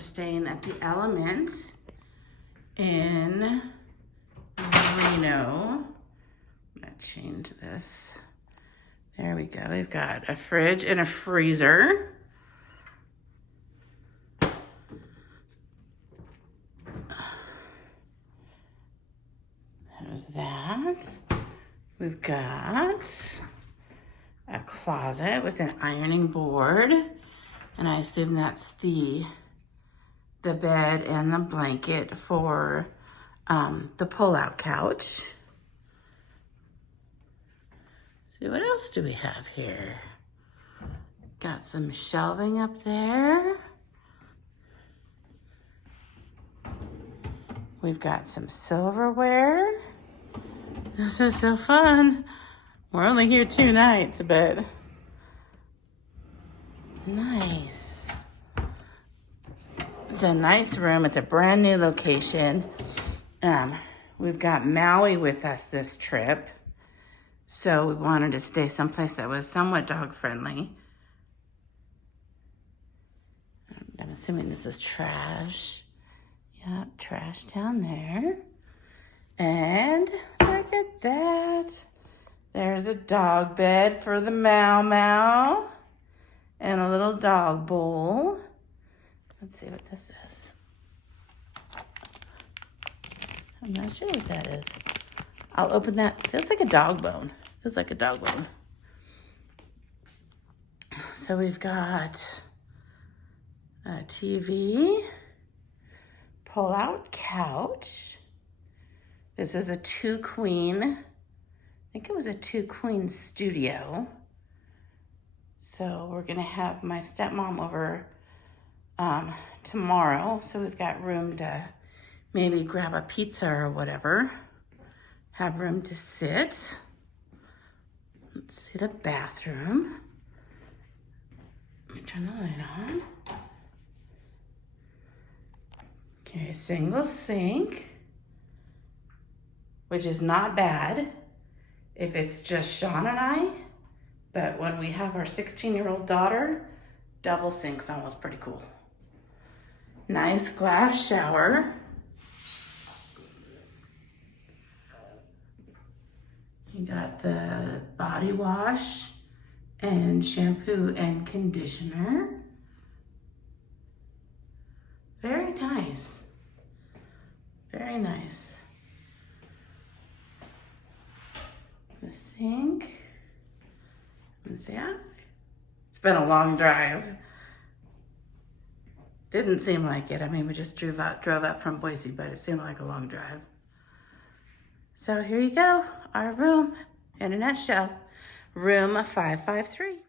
we're staying at the Element in Reno. I'm gonna change this. There we go. We've got a fridge and a freezer. There's that. We've got a closet with an ironing board. And I assume that's the bed and the blanket for the pull-out couch. See, what else do we have here? Got some shelving up there. We've got some silverware. This is so fun. We're only here 2 nights, but nice. It's a nice room. It's a brand new location. We've got Maui with us this trip. So we wanted to stay someplace that was somewhat dog friendly. I'm assuming this is trash. Yep, trash down there. And look at that. There's a dog bed for the Mau Mau and a little dog bowl. Let's see what this is. I'm not sure what that is. I'll open that. Feels like a dog bone. Feels like a dog bone. So we've got a TV, pull-out couch. This is a 2-queen. I think it was a 2-queen studio. So we're gonna have my stepmom over tomorrow. So we've got room to maybe grab a pizza or whatever. Have room to sit. Let's see the bathroom. Let me turn the light on. Okay, single sink, which is not bad if it's just Sean and I, but when we have our 16-year-old daughter, double sink's almost pretty cool. Nice glass shower. You got the body wash and shampoo and conditioner. Very nice. Very nice. The sink. Let's see. It's been a long drive. Didn't seem like it. I mean, we just drove up from Boise, but it seemed like a long drive. So here you go, our room in a nutshell. Room 553.